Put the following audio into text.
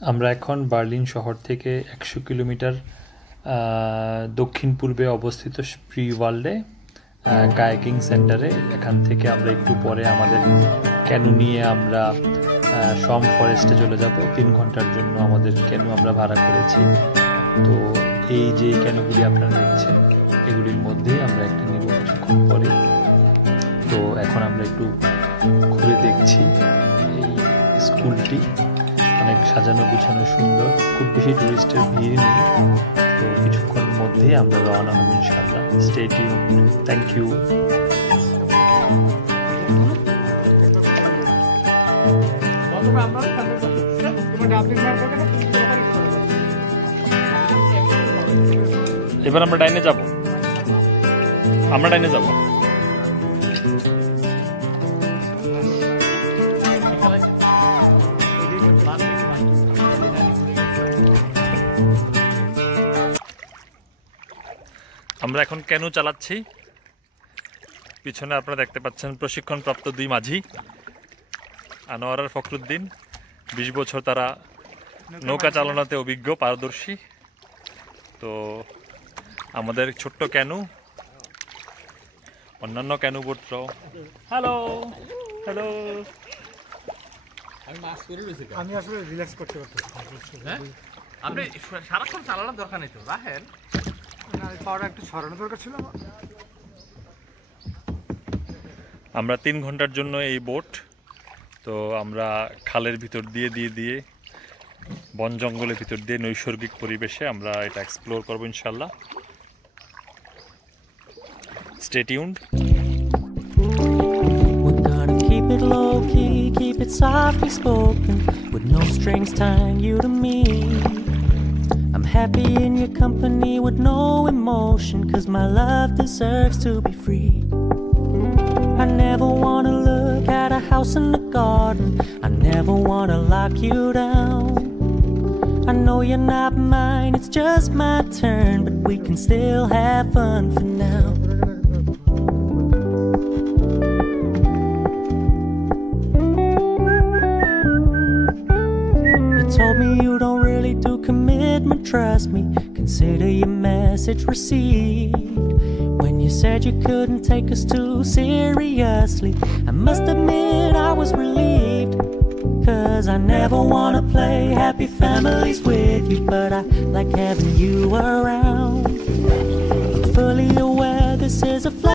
আমরা এখন বার্লিন শহর থেকে 100 কিলোমিটার দক্ষিণ পূর্বে অবস্থিত স্প্রি ওয়ার্ল্ডে কায়াকিং সেন্টারে। এখান থেকে আমরা একটু পরে আমাদের ক্যানু নিয়ে আমরা শম ফরেস্টে চলে যাব। 3 ঘন্টার জন্য আমাদের ক্যানু আমরা ভাড়া করেছি। তো এই যে ক্যানুগুলি আপনারা দেখছেন, এগুলির মধ্যেই আমরা একটা নিব কিছুক্ষণ পরে। তো এখন আমরা একটু ঘুরে দেখছি এই স্কুলটি, অনেক সাজানো গুছানো সুন্দর, খুব বেশি টুরিস্টের ভিড় নেই। তো কিছুক্ষণের মধ্যেই আমরা রওনা হব ইনশাআল্লাহ। Stay tuned. Thank you. এবার আমরা ডাইনে যাব, আমরা ডাইনে যাব। আমরা এখন ক্যানু চালাচ্ছি। পিছনে আপনারা দেখতে পাচ্ছেন প্রশিক্ষণপ্রাপ্ত 2 মাঝি, আনোয়ার আর ফখরুদ্দিন। 20 বছর তারা নৌকা চালানোতে অভিজ্ঞ, পারদর্শী। তো আমাদের ছোট্ট ক্যানু, অন্যান্য ক্যানু বোটরাও। Hello hello. আমি আসলে রিল্যাক্স করতে পারতেছি। আপনি সারাক্ষণ চালানোর দরকার নেই তো, রাখেন। একটু ছড়ানো দরকার ছিল। আমরা 3 ঘন্টার জন্য এই বোট, তো আমরা খালের ভিতর দিয়ে বন জঙ্গলের ভিতর দিয়ে নৈসর্গিক পরিবেশে আমরা এটা এক্সপ্লোর করবো ইনশাল্লাহ। Stay tuned. Keep it low key, keep it softly spoken, with no strings tying you to me. I'm happy in your company with no emotion, 'cause my love deserves to be free. I never wanna look at a house in the garden, I never wanna lock you down. I know you're not mine, it's just my turn, but we can still have fun for now. Told me you don't really do commitment, trust me, consider your message received. When you said you couldn't take us too seriously, I must admit I was relieved, 'cause I never wanna play happy families with you, but I like having you around. I'm fully aware this is a